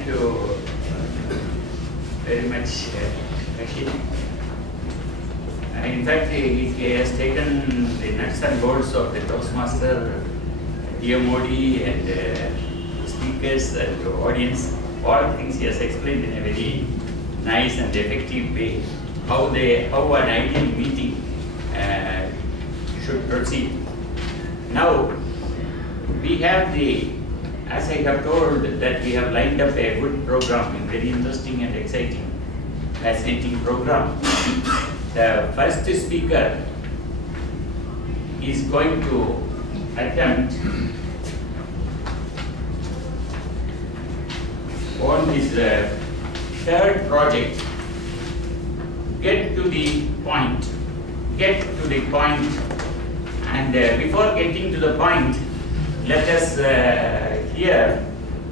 Thank you very much, Rashid. In fact, he has taken the nuts and bolts of the Toastmaster, DMOD, and speakers and audience. All the things he has explained in a very nice and effective way. How an ideal meeting should proceed. Now, we have as I have told, that we have lined up a good program, a very interesting and exciting, fascinating program. The first speaker is going to attempt on his third project. Get to the point. And before getting to the point, let us hear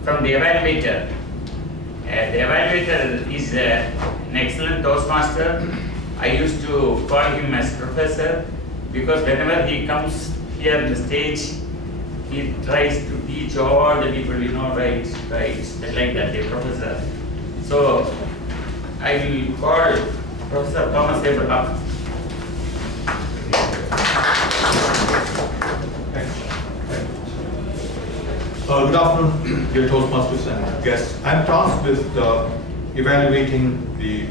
from the evaluator. The evaluator is an excellent Toastmaster. I used to call him as Professor because whenever he comes here on the stage, he tries to teach all the people, right, like that, the Professor. So I will call Professor Thomas Abraham. Good afternoon, dear Toastmasters and guests. I'm tasked with evaluating the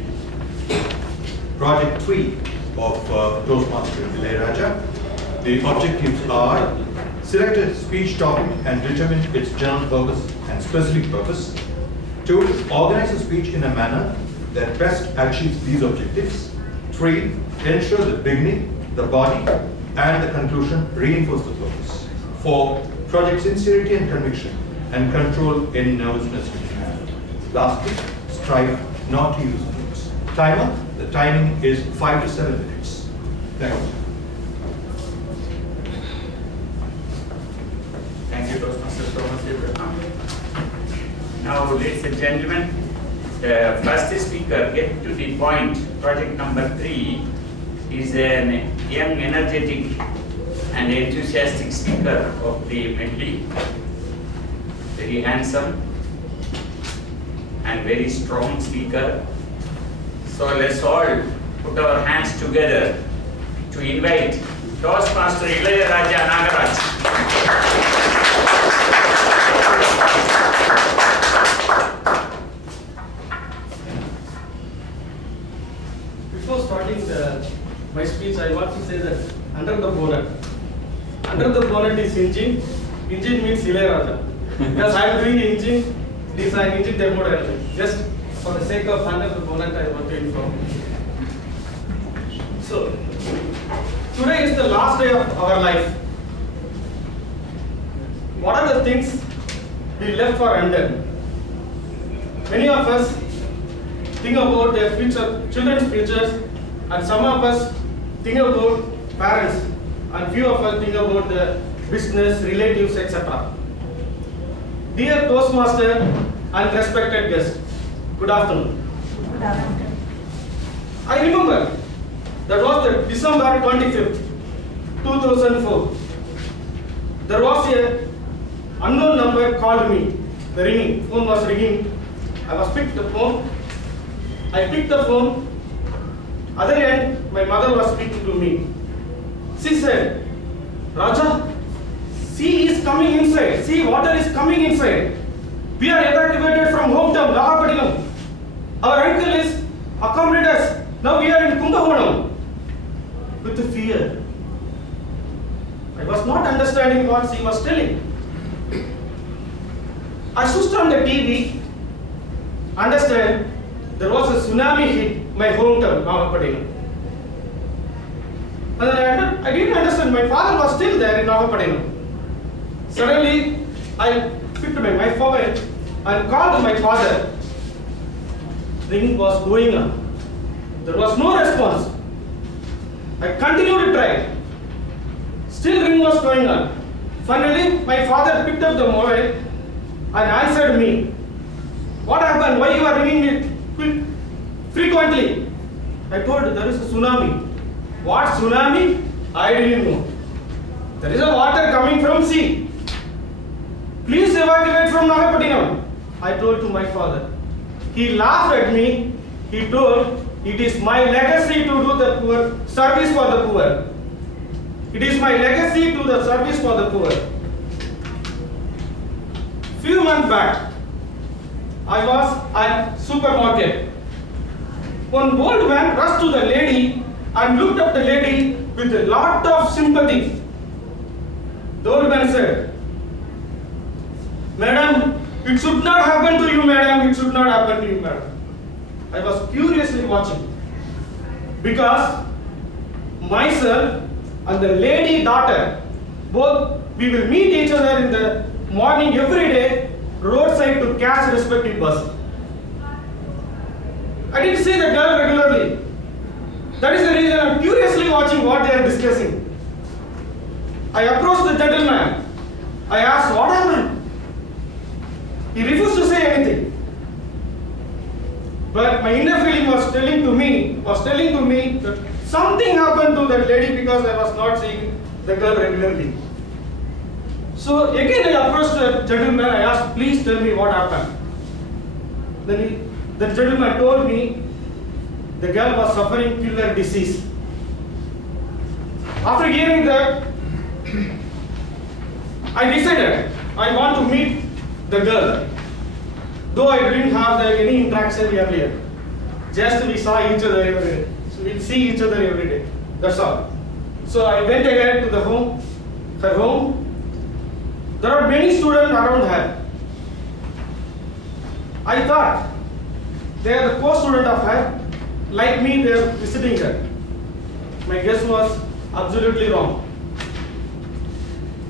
Project 3 of Toastmaster Elayraja. The objectives are: select a speech topic and determine its general purpose and specific purpose. 2. Organize a speech in a manner that best achieves these objectives. 3. Ensure the beginning, the body, and the conclusion reinforce the purpose. 4. Project sincerity and conviction and control any nervousness you may have. Lastly, strive not to use notes. Timer, the timing is 5 to 7 minutes. Thank you. Thank you, Toastmaster Thomas Abraham. Now, ladies and gentlemen, the first speaker, get to the point, project number 3, is a young, energetic, and enthusiastic speaker of the Medley. Very handsome and very strong speaker. So let's all put our hands together to invite Toastmaster Elayraja Nagaraj. Before starting my speech, I want to say that under the bonnet. Under the bonnet is engine. Engine means Elayraja. Because I am doing engine design, engine demo. Just for the sake of under the bonnet, I want to inform. So, today is the last day of our life. What are the things we left for undone? Many of us think about their future, children's futures, and some of us think about parents, and few of us think about the business, relatives, etc. Dear Toastmaster and respected guests, good afternoon. Good afternoon. I remember that was the December 25th, 2004. There was a unknown number called me. The ringing, phone was ringing. I picked the phone. I picked the phone. Other end, my mother was speaking to me. She said, Raja, sea is coming inside. See, water is coming inside. We are evacuated from hometown, Nagapattinam. Our uncle is accommodated us. Now we are in Kumbakonam. With fear. I was not understanding what she was telling. I switched on the TV. Understand, there was a tsunami hit my hometown, Nagapattinam. And then I didn't understand. My father was still there in Nagapattinam. Suddenly, I picked my phone and called my father. Ring was going on. There was no response. I continued to try. Still ring was going on. Finally, my father picked up the mobile and answered me. What happened? Why you are ringing me frequently? I told there is a tsunami. What tsunami? I didn't know. There is a water coming from sea. Please evacuate from Nagapattinam. I told to my father. He laughed at me. He told, it is my legacy to do the poor, service for the poor. It is my legacy to the service for the poor. Few months back, I was at supermarket. One old man rushed to the lady and looked at the lady with a lot of sympathy. The old man said, "Madam, it should not happen to you, madam. It should not happen to you, madam." I was curiously watching because myself and the lady daughter, both we will meet each other in the morning every day, roadside to catch respective bus. I didn't see the girl regularly. That is the reason I am curiously watching what they are discussing. I approached the gentleman. I asked, what happened? He refused to say anything. But my inner feeling was telling to me that something happened to that lady because I was not seeing the girl regularly. So again I approached the gentleman. I asked, please tell me what happened. Then the gentleman told me the girl was suffering killer disease. After hearing that, I decided I want to meet the girl. Though I didn't have any interaction earlier. Just we saw each other every day. So we'll see each other every day. That's all. So I went ahead to her home. There are many students around her. I thought they are the co-student of her. Like me, they are visiting her. My guess was absolutely wrong.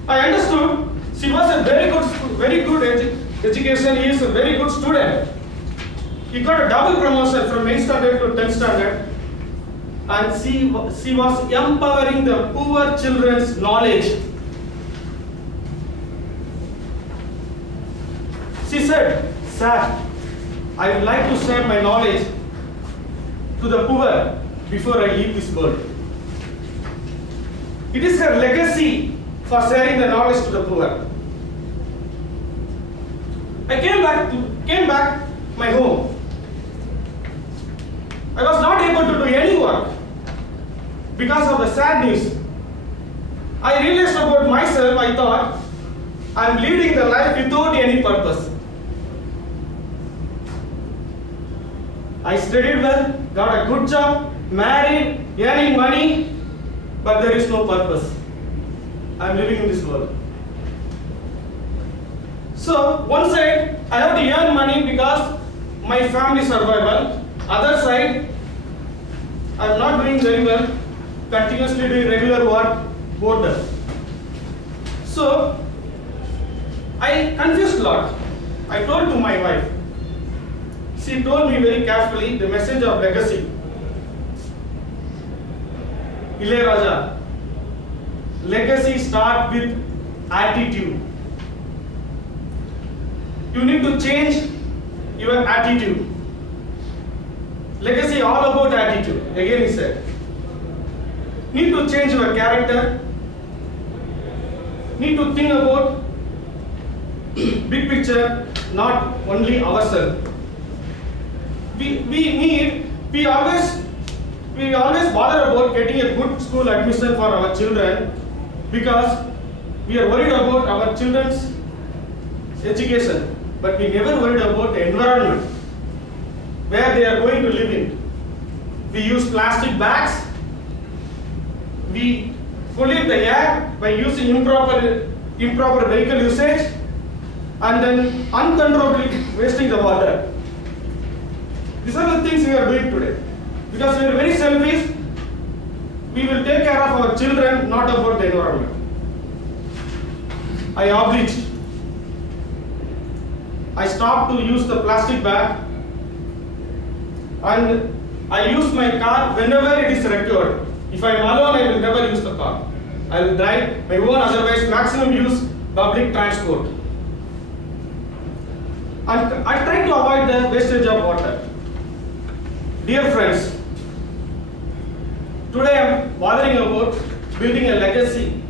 I understood she was a very good education. He is a very good student. He got a double promotion from 8th standard to 10th standard. And she was empowering the poor children's knowledge. She said, "Sir, I would like to share my knowledge to the poor before I leave this world." It is her legacy for sharing the knowledge to the poor. I came back my home. I was not able to do any work because of the sad news. I realized about myself. I thought I am leading the life without any purpose. I studied well, got a good job, married, earning money, but there is no purpose. I am living in this world. So, one side, I have to earn money because my family survival. Other side, I am not doing very well, continuously doing regular work, boredom. So, I confused a lot. I told to my wife. She told me very carefully the message of legacy. Elayraja, legacy starts with attitude. You need to change your attitude. Legacy all about attitude. Again he said. Need to change your character. Need to think about big picture, not only ourselves. We always bother about getting a good school admission for our children because we are worried about our children's education, but we never worried about the environment where they are going to live in. We use plastic bags. We pollute the air by using improper vehicle usage and then uncontrollably wasting the water. These are the things we are doing today. Because we are very selfish, we will take care of our children, not about the environment. I obliged. I stopped to use the plastic bag and I use my car whenever it is required. If I am alone, I will never use the car. I will drive my own, otherwise maximum use public transport. And I try to avoid the wastage of water. Dear friends, today I am bothering about building a legacy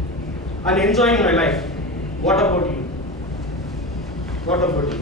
and enjoying my life. What about you? What about you?